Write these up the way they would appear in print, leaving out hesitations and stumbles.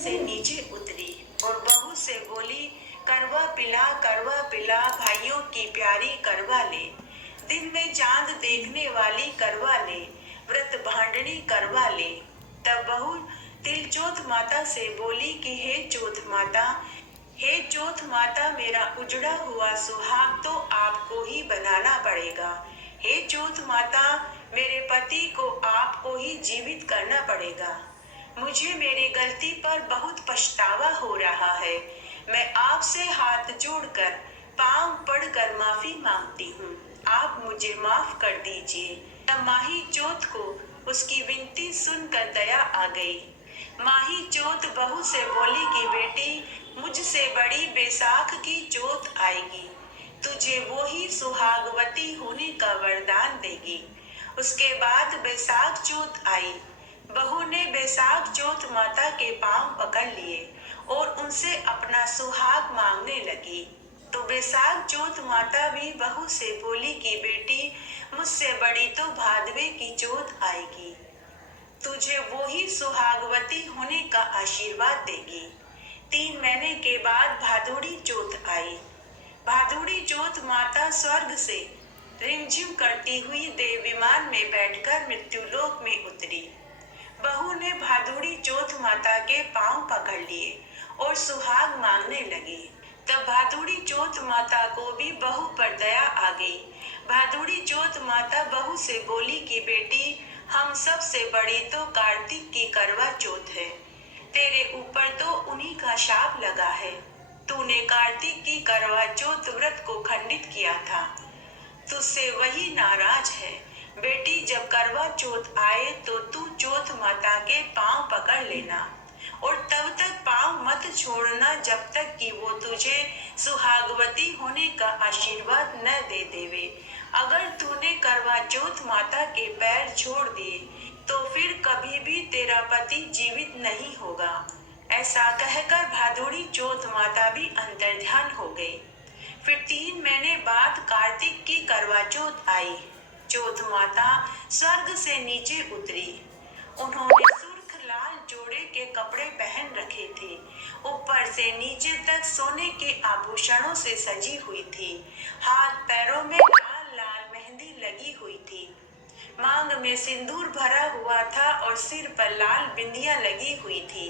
से नीचे उतरी और बहू से बोली, करवा पिला भाइयों की प्यारी करवा ले, दिन में चांद देखने वाली करवा ले, व्रत भांडनी करवा ले। तब बहू तिलचोत माता से बोली कि हे चौथ माता, मेरा उजड़ा हुआ सुहाग तो आपको ही बनाना पड़ेगा। हे चौथ माता, मेरे पति को आपको ही जीवित करना पड़ेगा। मुझे मेरी गलती पर बहुत पछतावा हो रहा है। मैं आपसे हाथ जोड़कर पांव पड़कर माफी मांगती हूँ। आप मुझे माफ कर दीजिए। तब माही चौथ को उसकी विनती सुनकर दया आ गई। माही चौथ बहू से बोली कि बेटी, मुझसे बड़ी बैसाख की चौथ आएगी, तुझे वो ही सुहागवती होने का वरदान देगी। उसके बाद बैसाख चौथ आई। बहू ने बैसाख चौथ माता के पांव पकड़ लिए और उनसे अपना सुहाग मांगने लगी। तो बैसाख चौथ माता भी बहू से बोली कि बेटी, मुझसे बड़ी तो भादवे की चौथ आएगी, तुझे वो ही सुहागवती होने का आशीर्वाद देगी। 3 महीने के बाद भादोड़ी चौथ आई। भादोड़ी चौथ माता स्वर्ग से रिमझिम करती हुई देव विमान में बैठकर मृत्युलोक में उतरी। बहू ने भादोड़ी चौथ माता के पांव पकड़ लिए और सुहाग मांगने लगी। तब भादोड़ी चौथ माता को भी बहू पर दया आ गई। भादोड़ी चौथ माता बहू से बोली कि बेटी, हम सब से बड़ी तो कार्तिक की करवा चौथ है, तेरे ऊपर तो उन्हीं का शाप लगा है। तूने कार्तिक की करवा चौथ व्रत को खंडित किया था, तुझसे वही नाराज है। बेटी, जब करवा चौथ आए तो तू चौथ माता के पांव पकड़ लेना और तब तक पांव मत छोड़ना जब तक कि वो तुझे सुहागवती होने का आशीर्वाद न दे देवे। अगर तूने करवा चौथ माता के पैर छोड़ दिए तो फिर कभी भी तेरा पति जीवित नहीं होगा। ऐसा कहकर भादोड़ी चौथ माता भी अंतर्ध्यान हो गई। फिर 3 महीने बाद कार्तिक की करवा चौथ आई। चौथ माता स्वर्ग से नीचे उतरी। उन्होंने सुर्ख लाल जोड़े के कपड़े पहन रखे थे। ऊपर से नीचे तक सोने के आभूषणों से सजी हुई थी। हाथ पैरों में लाल लाल मेहंदी लगी हुई थी। मांग में सिंदूर भरा हुआ था और सिर पर लाल बिंदियां लगी हुई थी।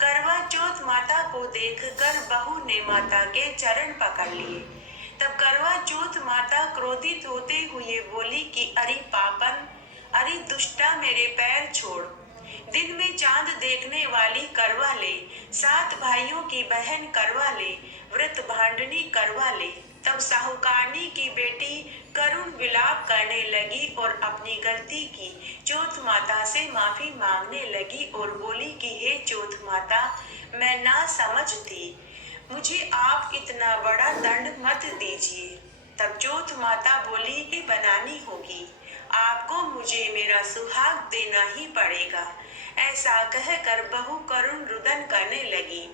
करवा चौथ माता को देखकर बहू ने माता के चरण पकड़ लिए। तब करवा चौथ माता क्रोधित होते हुए बोली कि अरे पापन, अरे दुष्टा, मेरे पैर छोड़। दिन में चांद देखने वाली करवा ले, 7 भाइयों की बहन करवा ले, व्रत भांडनी करवा ले। तब साहूकारनी की बेटी करुण विलाप करने लगी और अपनी गलती की चौथ माता से माफी मांगने लगी और बोली कि हे चौथ माता, मैं ना समझ थी, मुझे आप इतना बड़ा दंड मत दीजिए। तब चौथ माता बोली कि बनानी होगी, आपको मुझे मेरा सुहाग देना ही पड़ेगा। ऐसा कहकर बहू करुण रुदन करने लगी।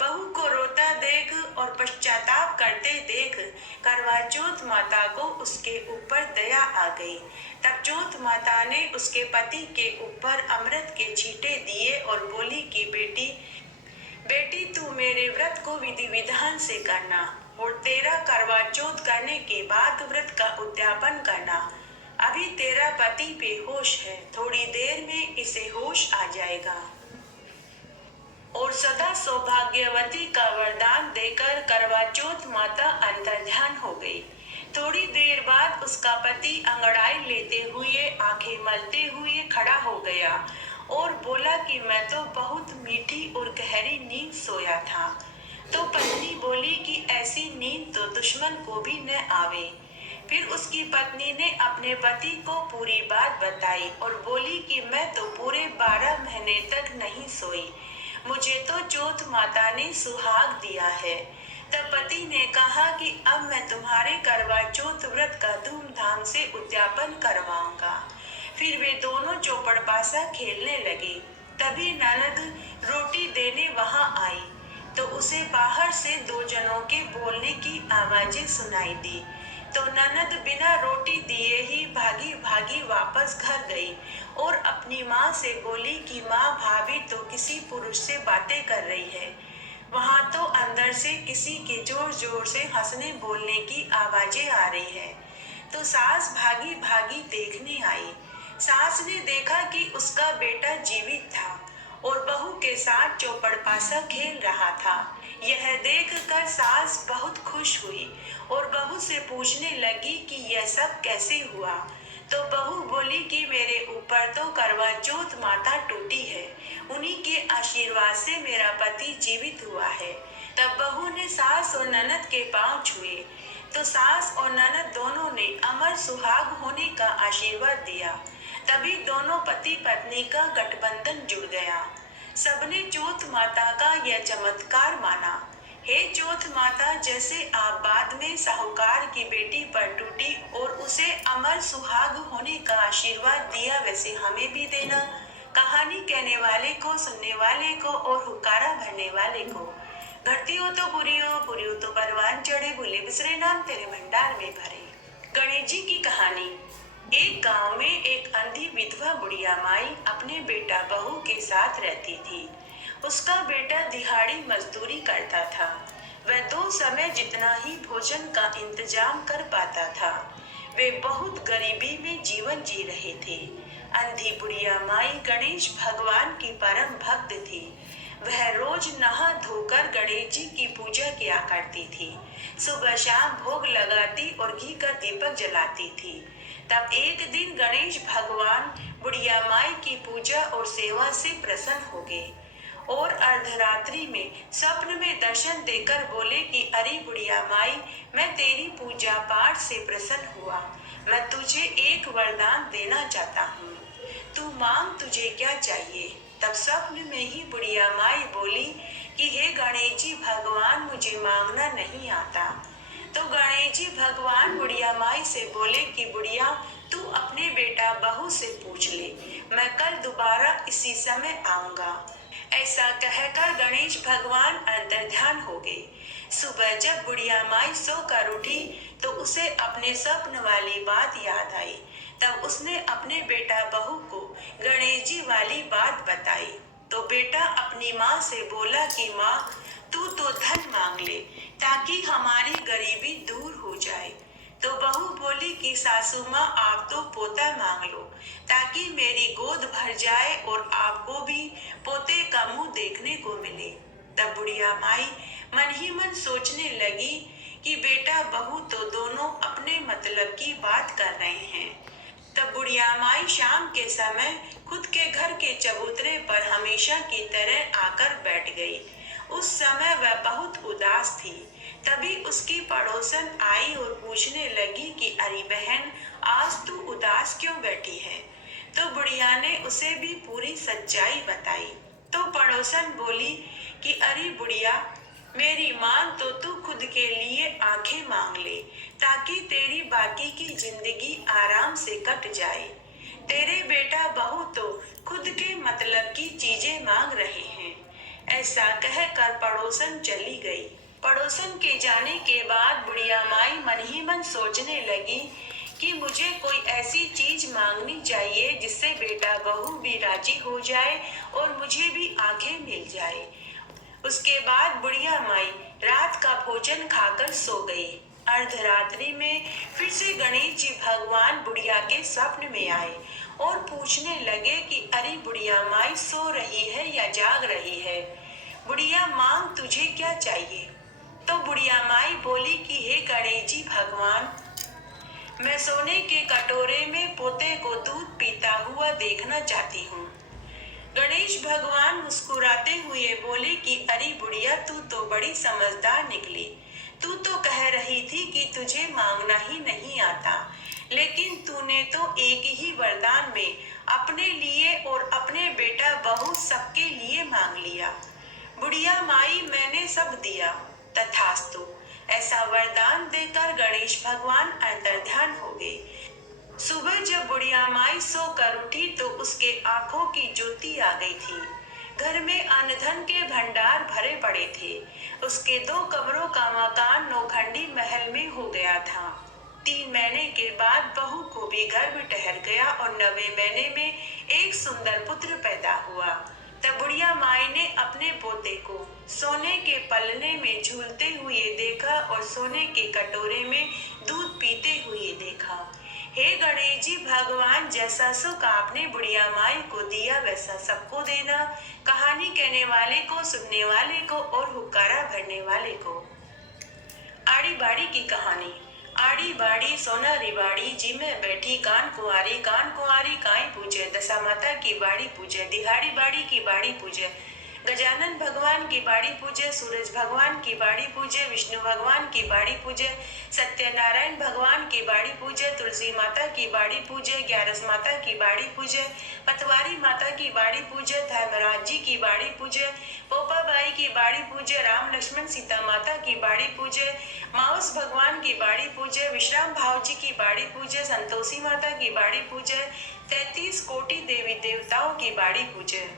बहू को रोता देख और पश्चाताप करते देख करवा चौथ माता को उसके ऊपर दया आ गई। तब चौथ माता ने उसके पति के ऊपर अमृत के छींटे दिए और बोली कि बेटी, तू मेरे व्रत को विधि विधान से करना और तेरा करवा चौथ करने के बाद व्रत का उद्यापन करना। अभी तेरा पति बेहोश है, थोड़ी देर में इसे होश आ जाएगा। और सदा सौभाग्यवती का वरदान देकर करवा चौथ माता अंतर्ध्यान हो गई। थोड़ी देर बाद उसका पति अंगड़ाई लेते हुए, आंखें मलते हुए खड़ा हो गया और बोला कि मैं तो बहुत मीठी और गहरी नींद सोया था। तो पत्नी बोली कि ऐसी नींद तो दुश्मन को भी न आवे। फिर उसकी पत्नी ने अपने पति को पूरी बात बताई और बोली कि मैं तो पूरे 12 महीने तक नहीं सोई, मुझे तो चौथ माता ने सुहाग दिया है। तब पति ने कहा कि अब मैं तुम्हारे करवा चौथ व्रत का धूमधाम से उद्यापन करवाऊंगा। फिर वे दोनों चौपड़ पासा खेलने लगे। तभी ननद रोटी देने वहां आई तो उसे बाहर से 2 जनों के बोलने की आवाजें सुनाई दी। तो ननद बिना रोटी दिए ही भागी भागी वापस घर गई और अपनी माँ से बोली कि माँ, भाभी तो किसी पुरुष से बातें कर रही है। वहां तो अंदर से किसी के जोर जोर से हंसने बोलने की आवाजें आ रही है। तो सास भागी भागी देखने आई। सास ने देखा कि उसका बेटा जीवित था और बहू के साथ चौपड़ पासा खेल रहा था। यह देखकर सास बहुत खुश हुई और बहू से पूछने लगी कि यह सब कैसे हुआ। तो बहू बोली कि मेरे ऊपर तो करवा चौथ माता टूटी है, उन्हीं के आशीर्वाद से मेरा पति जीवित हुआ है। तब बहू ने सास और ननद के पांव छुए तो सास और ननद दोनों ने अमर सुहाग होने का आशीर्वाद दिया। तभी दोनों पति पत्नी का गठबंधन जुड़ गया। सबने चौथ माता का यह चमत्कार माना। हे चौथ माता, जैसे आप बाद में साहूकार की बेटी पर टूटी और उसे अमर सुहाग होने का आशीर्वाद दिया, वैसे हमें भी देना। कहानी कहने वाले को, सुनने वाले को और हुक्कारा भरने वाले को। घटती हो तो पूरी हो तो परवान चढ़े, भूले बिसरे नाम तेरे भंडार में भरे। गणेश जी की कहानी। एक गांव में एक अंधी विधवा बुढ़िया माई अपने बेटा बहू के साथ रहती थी। उसका बेटा दिहाड़ी मजदूरी करता था। वह 2 समय जितना ही भोजन का इंतजाम कर पाता था। वे बहुत गरीबी में जीवन जी रहे थे। अंधी बुढ़िया माई गणेश भगवान की परम भक्त थी। वह रोज नहा धोकर गणेश जी की पूजा किया करती थी। सुबह शाम भोग लगाती और घी का दीपक जलाती थी। तब एक दिन गणेश भगवान बुढ़िया माई की पूजा और सेवा से प्रसन्न हो गए और अर्धरात्रि में स्वप्न में दर्शन देकर बोले कि अरे बुढ़िया माई, मैं तेरी पूजा पाठ से प्रसन्न हुआ। मैं तुझे एक वरदान देना चाहता हूँ। तू मांग, तुझे क्या चाहिए। तब स्वप्न में ही बुढ़िया माई बोली कि हे गणेश जी भगवान, मुझे मांगना नहीं आता। तो गणेश जी भगवान बुढ़िया माई से बोले कि बुढ़िया, तू अपने बेटा बहू से पूछ ले, मैं कल दोबारा इसी समय आऊंगा। ऐसा कहकर गणेश भगवान अंतर्ध्यान हो गए। सुबह जब बुढ़िया माई सोकर उठी तो उसे अपने स्वप्न वाली बात याद आई। तब उसने अपने बेटा बहू को गणेश जी वाली बात बताई। तो बेटा अपनी माँ से बोला कि माँ, तू तो धन मांग ले ताकि हमारी गरीबी दूर हो जाए। तो बहू बोली कि सासू माँ, आप तो पोता मांग लो ताकि मेरी गोद भर जाए और आपको भी पोते का मुंह देखने को मिले। तब बुढ़िया माई मन ही मन सोचने लगी कि बेटा बहू तो दोनों अपने मतलब की बात कर रहे हैं। तब बुढ़िया माई शाम के समय खुद के घर के चबूतरे पर हमेशा की तरह आकर बैठ गई। उस समय वह बहुत उदास थी। तभी उसकी पड़ोसन आई और पूछने लगी कि अरे बहन, आज तू उदास क्यों बैठी है। तो बुढ़िया ने उसे भी पूरी सच्चाई बताई। तो पड़ोसन बोली कि अरे बुढ़िया, मेरी मांग तो तू खुद के लिए आंखें मांग ले ताकि तेरी बाकी की जिंदगी आराम से कट जाए। तेरे बेटा बहू तो खुद के मतलब की चीजें मांग रहे हैं। ऐसा कहकर पड़ोसन चली गई। पड़ोसन के जाने के बाद बुढ़िया माई मन ही मन सोचने लगी कि मुझे कोई ऐसी चीज मांगनी चाहिए जिससे बेटा बहू भी राजी हो जाए और मुझे भी आंखें मिल जाए। उसके बाद बुढ़िया माई रात का भोजन खाकर सो गई। अर्धरात्रि में फिर से गणेश जी भगवान बुढ़िया के स्वप्न में आए और पूछने लगे कि अरे बुढ़िया माई, सो रही है या जाग रही है। बुढ़िया, मांग, तुझे क्या चाहिए। तो बुढ़िया माई बोली कि हे गणेश जी भगवान, मैं सोने के कटोरे में पोते को दूध पीता हुआ देखना चाहती हूँ। गणेश भगवान मुस्कुराते हुए बोले कि अरे बुढ़िया, तू तो बड़ी समझदार निकली। तू तो कह रही थी कि तुझे मांगना ही नहीं आता, लेकिन तूने तो एक ही वरदान में अपने लिए और अपने बेटा बहू सबके लिए मांग लिया। बुढ़िया माई, मैंने सब दिया। तथास्तु। ऐसा वरदान देकर गणेश भगवान अंतर्ध्यान हो गए। सुबह जब बुढ़िया माई सोकर उठी तो उसके आंखों की ज्योति आ गई थी। घर में अन्न धन के भंडार भरे पड़े थे। उसके 2 कमरों का मकान नौखंडी महल में हो गया था। 3 महीने के बाद बहू को भी गर्भ ठहर गया और 9वें महीने में एक सुंदर पुत्र पैदा हुआ। तब बुढ़िया माई ने अपने पोते को सोने के पलने में झूलते हुए देखा और सोने के कटोरे में दूध पीते हुए देखा। हे गणेश जी, भगवान जैसा सुख आपने बुढ़िया माई को दिया वैसा सबको देना। कहानी कहने वाले को, सुनने वाले को और हुक्कारा भरने वाले को। आड़ी बाड़ी की कहानी। आड़ी बाड़ी सोनारी बाड़ी, जी में बैठी कान कुंवारी काई पूजे। दशा माता की बाड़ी पूजे, दिहाड़ी बाड़ी की बाड़ी पूजे। गजानन भगवान की बाड़ी पूजे, सूरज भगवान की बाड़ी पूजे, विष्णु भगवान की बाड़ी पूजे, सत्यनारायण भगवान की बाड़ी पूजे, तुलसी माता की बाड़ी पूजे, ग्यारस माता की बाड़ी पूजे, पतवारी माता की बाड़ी पूजे, धर्मराज जी की बाड़ी पूजे, पोपा बाई की बाड़ी पूजे, राम लक्ष्मण सीता माता की बाड़ी पूजे, माउस भगवान की बाड़ी पूजे, विश्राम भाव जी की बाड़ी पूजे, संतोषी माता की बाड़ी पूजे, 33 कोटि देवी देवताओं की बाड़ी पूजे।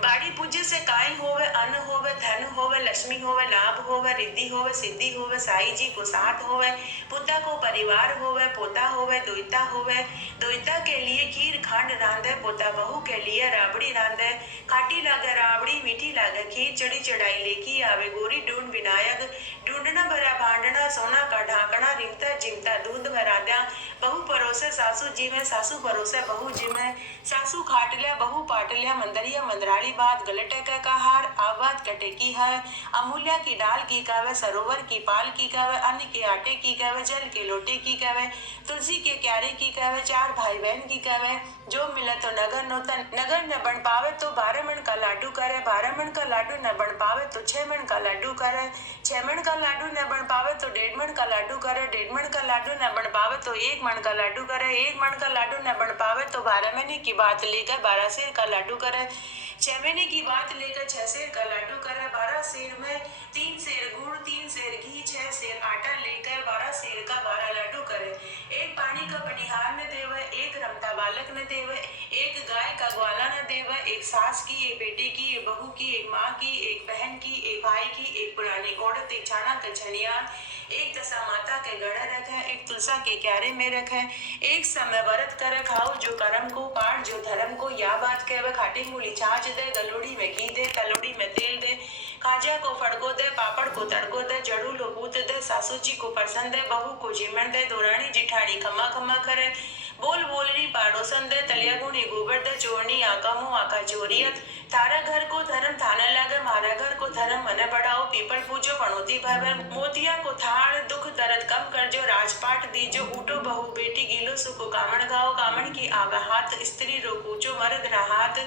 बाड़ी पूजे से काय होवे, अन्न होवे, धन होवे, लक्ष्मी होवे, लाभ होवे, रिद्धि होवे, सिद्धि होवे, साई जी को साथ होवे, पुता को परिवार होवे, पोता होवे, दोइता होवे, दोइता के लिए खीर खांड रांधे, पोता बहू के लिए राबड़ी रांधे, खाटी लागे राबड़ी, मीठी लागे खीर, चढ़ी चढ़ाई लेकी आवे गोरी ढूंढ विनायक, ढूंढना भरा भांडना, सोना का ढाकना, रिमता जिमता दूध भरा द्या, बहू परोसे सासू जी में, सासू परोसे बहू जी में, सासू खाट लिया बहू पाट लिया, मंदरिया मंदराली बात, गलटे का हार आबाद कटे की है, अमूल्या की डाल की कहवे, सरोवर की पाल की कहवे, अन्न के आटे की कहवे, जल के लोटे की कहवे, तुलसी के क्यारे की कहवे, 4 भाई बहन की कहवे, जो मिले तो नगर नोतन, नगर न बन पावे तो 12 मन का लाडू करे, 12 मन का लाडू न बन पावे तो 6 मन का लाडू करे, 6 मन का लाडू न बन पावे तो 1.5 मन का लाडू करे, 1.5 मन का लाडू न बन पावे तो 1 मन का लाडू करे, 1 मन का लाडू न बन पावे तो 12 महीने की बात लेकर 12 सेर का लाडू करे, 6 महीने की बात लेकर 6 सेर का लाडू करे, 12 सेर में 3 सेर गुड़, 3 सेर घी, 6 सेर आटा लेकर 12 सेर का 12 लाडू करे। एक पानी का पनिहार न देवे, एक रमता बालक न देवे, एक गाय का ग्वाला न देवे, एक सास की, एक बेटे की, एक बहू की, एक माँ की, एक बहन की, एक भाई की, एक पुरानी औरत, एक छाना का छनिया, एक दशा माता के गढ़े रखे, एक तुलसा के क्यारे में रखे, एक समय व्रत कर खाओ जो कर्म को, पाठ जो धर्म को, या बात कहवे, खाटी मूली छाछ दे, गलोड़ी में घी दे, तलोड़ी में तेल दे, खाजा को फड़को दे, पापड़ को तड़को दे, जड़ू लो पूत दे, सासू जी को परसन दे, बहू को जिमण दे, दोरानी जिठानी खमा खमा करे, बोल बोलनी पाड़ोसन दे, तलिया गुनी गोबर दे, चोरनी आका मुँह आका चोरियत, थारा घर को धर्म थाना लगे, मारा घर को धर्म मने बढ़ाओ, पीपल पूजो पणोती भवे, मोतिया को थाड़ दुख दर्द कम कर जो, राजपाट दीजो, उठो बहू बेटी गीलो सुखो, कामण गाओ कामण की आवे हाथ, स्त्री रो पूजो मर्द रहात,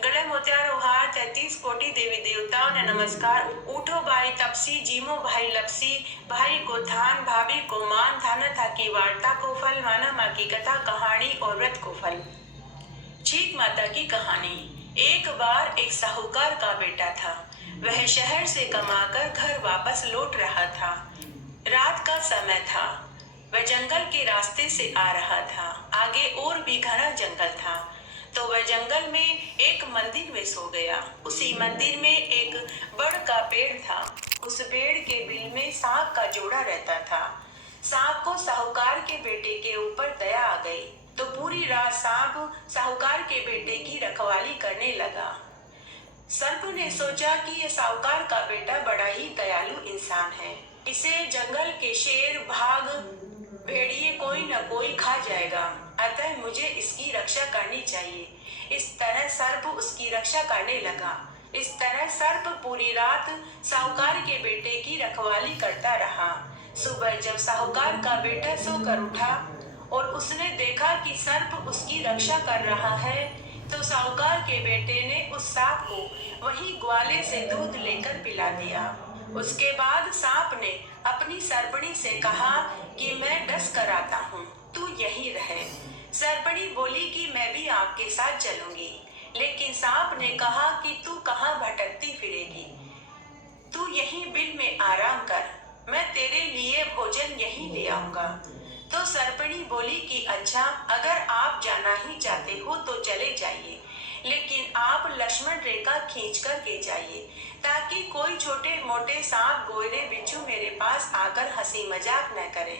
गले मोतियारो हार, 33 कोटि देवी देवताओं ने नमस्कार, उठो बाई तपसी, जीमो भाई लपसी, भाई को थान, भाभी को मान, थाना था की वार्ता को फल, माना माँ की कथा कहानी और व्रत को फल। छीक माता की कहानी। एक बार एक साहूकार का बेटा था। वह शहर से कमाकर घर वापस लौट रहा था। रात का समय था। वह जंगल के रास्ते से आ रहा था। आगे और भी घना जंगल था। तो वह जंगल में एक मंदिर में सो गया। उसी मंदिर में एक बड़ का पेड़ था। उस पेड़ के बिल में सांप का जोड़ा रहता था। सांप को साहूकार के बेटे के ऊपर दया आ गई, तो पूरी रात सांप साहूकार के बेटे की रखवाली करने लगा। सर्प ने सोचा कि यह साहूकार का बेटा बड़ा ही दयालु इंसान है। इसे जंगल के शेर, भाग, भेड़िए कोई न कोई खा जाएगा, अतः मुझे इसकी रक्षा करनी चाहिए। इस तरह सर्प उसकी रक्षा करने लगा। इस तरह सर्प पूरी रात साहूकार के बेटे की रखवाली करता रहा। सुबह जब साहूकार का बेटा सोकर उठा और उसने देखा कि सर्प उसकी रक्षा कर रहा है, तो साहूकार के बेटे ने उस सांप को वही ग्वाले से दूध लेकर पिला दिया। उसके बाद सांप ने अपनी सर्पणी से कहा कि मैं डस कर आता हूँ, तू यहीं रहे। सर्पणी बोली कि मैं भी आपके साथ चलूंगी, लेकिन सांप ने कहा कि तू कहाँ भटकती फिरेगी, तू यहीं बिल में आराम कर, मैं तेरे लिए भोजन यहीं ले आऊंगा। तो सर्पणी बोली कि अच्छा, अगर आप जाना ही चाहते हो तो चले जाइए, लेकिन आप लक्ष्मण रेखा खींच कर के जाइए, ताकि कोई छोटे मोटे सांप, गोयरे, बिच्छू मेरे पास आकर हंसी मजाक न करें,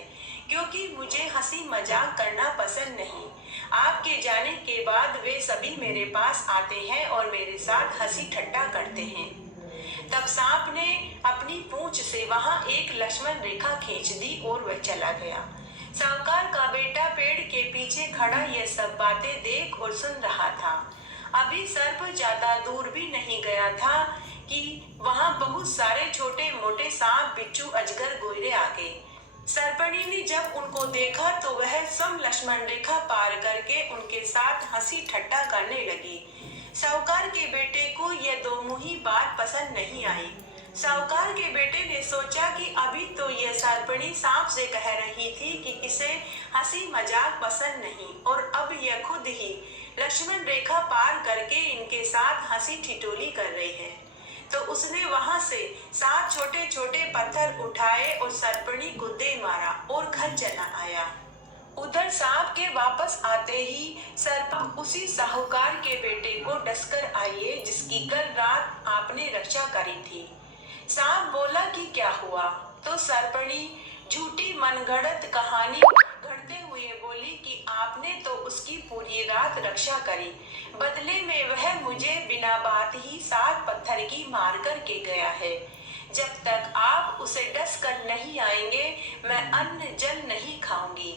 क्योंकि मुझे हंसी मजाक करना पसंद नहीं। आपके जाने के बाद वे सभी मेरे पास आते हैं और मेरे साथ हंसी ठट्टा करते हैं। तब सांप ने अपनी पूंछ से वहां एक लक्ष्मण रेखा खींच दी और वह चला गया। साहूकार का बेटा पेड़ के पीछे खड़ा यह सब बातें देख और सुन रहा था। अभी सर्प ज्यादा दूर भी नहीं गया था कि वहां बहुत सारे छोटे मोटे सांप, बिच्छू, अजगर, गोयरे आ गए। सर्पणी ने जब उनको देखा तो वह सम लक्ष्मण रेखा पार करके उनके साथ हंसी ठट्टा करने लगी। साहूकार के बेटे को यह दो मुही बात पसंद नहीं आई। साहूकार के बेटे ने सोचा कि अभी तो यह सर्पणी सांप से कह रही थी कि इसे हंसी मजाक पसंद नहीं, और अब यह खुद ही लक्ष्मण रेखा पार करके इनके साथ हंसी ठिठोली कर रही है। तो उसने वहां से 7 छोटे छोटे पत्थर उठाए और सर्पणी को दे मारा और घर चला आया। उधर सांप के वापस आते ही सर्प उसी साहूकार के बेटे को डसकर आए जिसकी कल रात आपने रक्षा करी थी। सांप बोला कि क्या हुआ? तो सर्पणी झूठी मनगढ़ंत कहानी गढ़ते हुए बोली कि आपने तो उसकी पूरी रात रक्षा करी, बदले में वह मुझे बिना बात ही 7 पत्थर की मार कर के गया है। जब तक आप उसे डस कर नहीं आएंगे मैं अन्न जल नहीं खाऊंगी।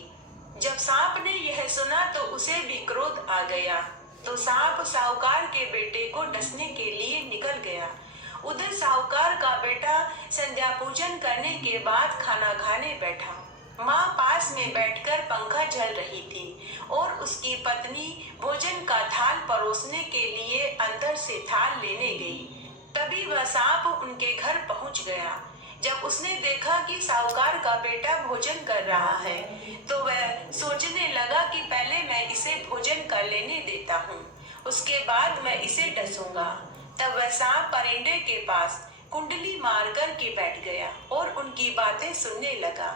जब सांप ने यह सुना तो उसे भी क्रोध आ गया, तो सांप साहूकार के बेटे को डसने के लिए निकल गया। उधर साहूकार का बेटा संध्या पूजन करने के बाद खाना खाने बैठा। माँ पास में बैठकर पंखा झल रही थी और उसकी पत्नी भोजन का थाल परोसने के लिए अंदर से थाल लेने गई। तभी वह सांप उनके घर पहुंच गया। जब उसने देखा कि साहूकार का बेटा भोजन कर रहा है तो वह सोचने लगा कि पहले मैं इसे भोजन कर लेने देता हूँ, उसके बाद मैं इसे डसूंगा। तब वह सांप परिंदे के पास कुंडली मार कर के बैठ गया और उनकी बातें सुनने लगा।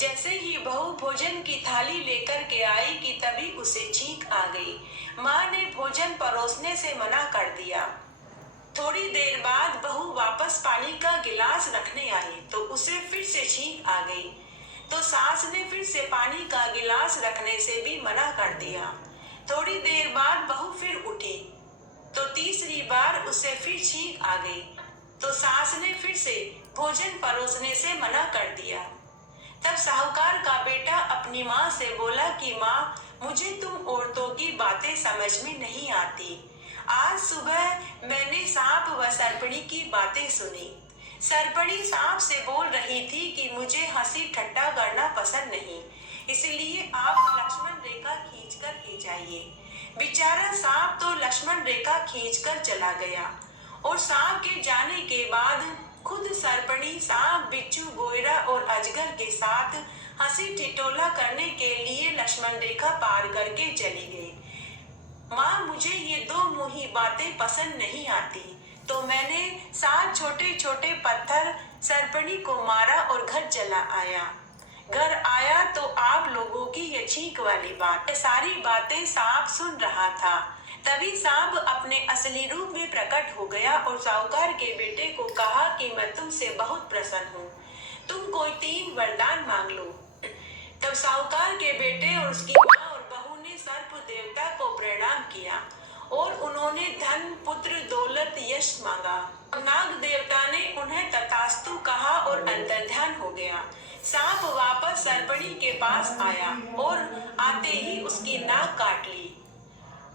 जैसे ही बहू भोजन की थाली लेकर के आई कि तभी उसे छींक आ गई। माँ ने भोजन परोसने से मना कर दिया। थोड़ी देर बाद बहू वापस पानी का गिलास रखने आई तो उसे फिर से छींक आ गई। तो सास ने फिर से पानी का गिलास रखने से भी मना कर दिया। थोड़ी देर बाद बहू फिर उठी तो तीसरी बार उसे फिर छींक आ गई, तो सास ने फिर से भोजन परोसने से मना कर दिया। तब साहूकार का बेटा अपनी माँ से बोला कि माँ, मुझे तुम औरतों की बातें समझ में नहीं आती। आज सुबह मैंने सांप व सर्पणी की बातें सुनी। सर्पणी सांप से बोल रही थी कि मुझे हंसी ठट्टा करना पसंद नहीं, इसलिए आप लक्ष्मण रेखा खींच कर के जाइए। बेचारा सांप तो लक्ष्मण रेखा खींचकर चला गया और सांप के जाने के बाद खुद सर्पणी सांप, बिच्छू, गोयरा और अजगर के साथ हंसी ठिठोला करने के लिए लक्ष्मण रेखा पार करके चली गई। माँ, मुझे ये दो मुही बातें पसंद नहीं आती, तो मैंने 7 छोटे छोटे पत्थर सर्पणी को मारा और घर चला आया। घर आया तो आप लोगों की ये छींक वाली बात, सारी बातें सांप सुन रहा था। तभी सांप अपने असली रूप में प्रकट हो गया और साहूकार के बेटे को कहा कि मैं तुमसे बहुत प्रसन्न हूँ, तुम कोई 3 वरदान मांग लो। तब साहूकार के बेटे और उसकी माँ और बहू ने सर्प देवता को प्रणाम किया और उन्होंने धन, पुत्र, दौलत, यश मांगा। नाग देवता ने उन्हें तथास्तु कहा और अंतर्ध्यान हो गया। सांप वापस सर्पणी के पास आया और आते ही उसकी नाक काट ली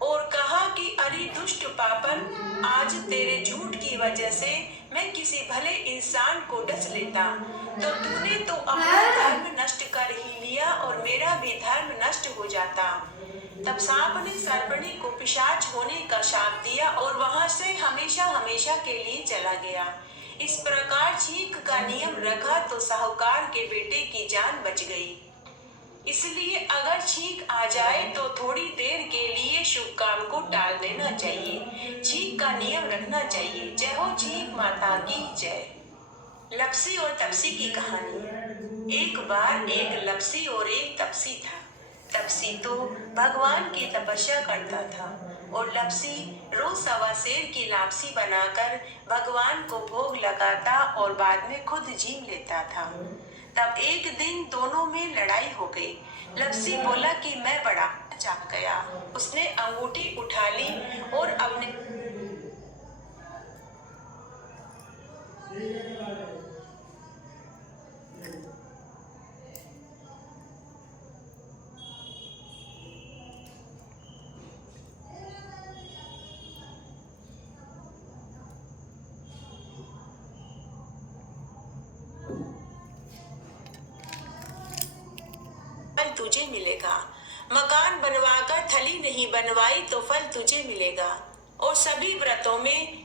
और कहा कि अरे दुष्ट पापन, आज तेरे झूठ की वजह से मैं किसी भले इंसान को डस लेता, तो तूने तो अपना धर्म नष्ट कर ही लिया और मेरा भी धर्म नष्ट हो जाता। तब सांप ने सर्पणी को पिशाच होने का शाप दिया और वहां से हमेशा हमेशा के लिए चला गया। इस प्रकार छींक का नियम रखा तो साहूकार के बेटे की जान बच गई। इसलिए अगर छींक आ जाए तो थोड़ी देर के लिए शुभ काम को टाल देना चाहिए। छींक का नियम रखना चाहिए। जय हो छींक माता की जय। लपसी और तपसी की कहानी। एक बार एक लपसी और एक तपसी था। तपसी तो भगवान की तपस्या करता था और लपसी रोज 1.25 सेर की लापसी बनाकर भगवान को भोग लगाता और बाद में खुद जीम लेता था। तब एक दिन दोनों में लड़ाई हो गई। लप्सी बोला कि मैं बड़ा चाह गया। उसने अंगूठी उठा ली और अपने फल तुझे मिलेगा। मकान बनवाकर थली नहीं बनवाई तो फल तुझे मिलेगा। और सभी व्रतों में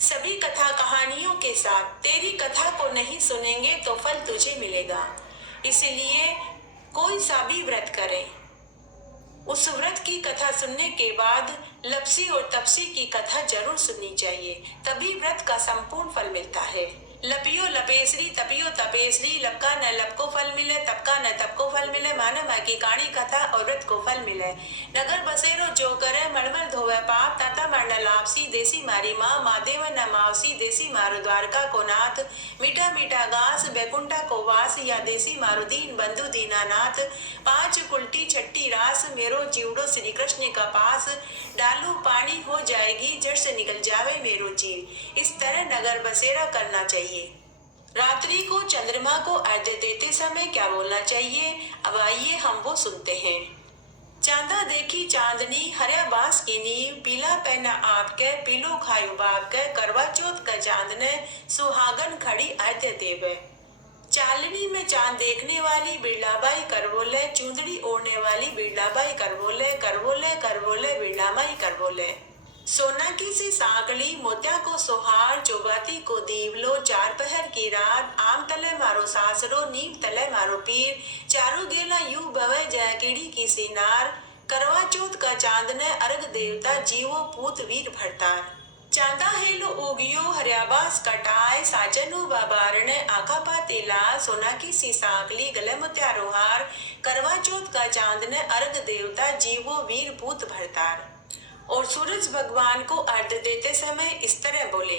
सभी कथा कहानियों के साथ तेरी कथा को नहीं सुनेंगे तो फल तुझे मिलेगा। इसलिए कोई सा भी व्रत करे, उस व्रत की कथा सुनने के बाद लप्सी और तपसी की कथा जरूर सुननी चाहिए, तभी व्रत का संपूर्ण फल मिलता है। लपियो लपेसरी तपियो तपेसरी, लपका न लपको फल मिले, तपका न तपको फल मिले, माना माँ की कहानी कथा और व्रत को फल मिले। नगर बसेरो जो करे मड़मड़ धोवे पाप, ताता मरण लापसी देसी मारी माँ, महादेव न मावसी देसी मारो द्वारका को नाथ, मीठा मीठा घास बैकुंठा को वास, या देसी मारो दीन बंधु दीनानाथ, पांच उल्टी छट्टी रास मेरो जीवड़ो श्री कृष्ण का पास, डालू पानी हो जाएगी जड़ से निकल जावे मेरो जीव। इस तरह नगर बसेरा करना चाहिए। रात्रि को चंद्रमा को अर्घ्य देते समय क्या बोलना चाहिए, अब आइए हम वो सुनते हैं। चांदा देखी चांदनी हरे बांस की नींव, पीला पहना आपके पीलो खायु बाप के, करवा चौथ का चांद ने सुहागन खड़ी अर्घ्य देवे। चालनी में चांद देखने वाली बिरलाबाई कर बोले, चुंदड़ी ओढ़ने वाली बिरलाबाई कर बोले, कर बोले कर बोले बिरलाबाई कर बोले। सोना की सी सांकली मोत्या को सोहार, चौबाती को दीवलो, चार पहर की रात, आम तले मारो सासरो नीम तले मारो पीर, चारों गेला यू बवे जय कीड़ी की सीनार, करवा चौथ का चांद ने अर्घ देवता जीवो पूत वीर भरतार। चांदा हेलो उगियो हरियाबास कटाए, साजनु बाबारने आका पातीला, सोना की सी सांकली गले मोत्यारो हार, करवा चौथ का चांद ने अर्घ देवता जीवो वीर पूत भरतार। और सूरज भगवान को अर्घ्य देते समय इस तरह बोले,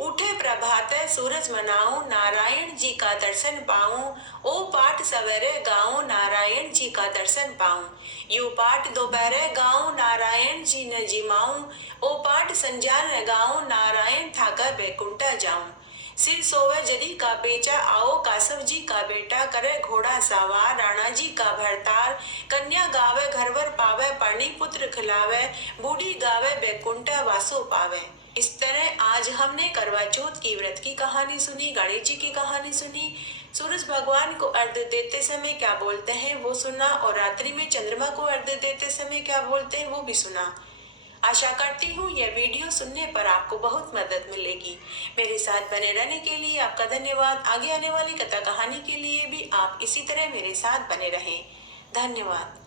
उठे प्रभात सूरज मनाऊं, नारायण जी का दर्शन पाऊं, ओ पाठ सवेरे गाऊं, नारायण जी का दर्शन पाऊं, यू पाठ दोपहरे गाऊं, नारायण जी न जिमाऊं, ओ पाठ संध्या न गाऊं, नारायण थाका बैकुंठा जाऊं। सिर सोवे जरी का बेचा, आओ कासव जी का बेटा, करे घोड़ा सवार राणा जी का भरतार, कन्या गावे घरवर पावे, पानी पुत्र खिलावे, बूढ़ी गावे बैकुंठा वासो पावे। इस तरह आज हमने करवा चौथ की व्रत की कहानी सुनी, गणेश जी की कहानी सुनी, सूरज भगवान को अर्घ्य देते समय क्या बोलते हैं वो सुना, और रात्रि में चंद्रमा को अर्घ्य देते समय क्या बोलते हैं वो भी सुना। आशा करती हूँ यह वीडियो सुनने पर आपको बहुत मदद मिलेगी। मेरे साथ बने रहने के लिए आपका धन्यवाद। आगे आने वाली कथा कहानी के लिए भी आप इसी तरह मेरे साथ बने रहें। धन्यवाद।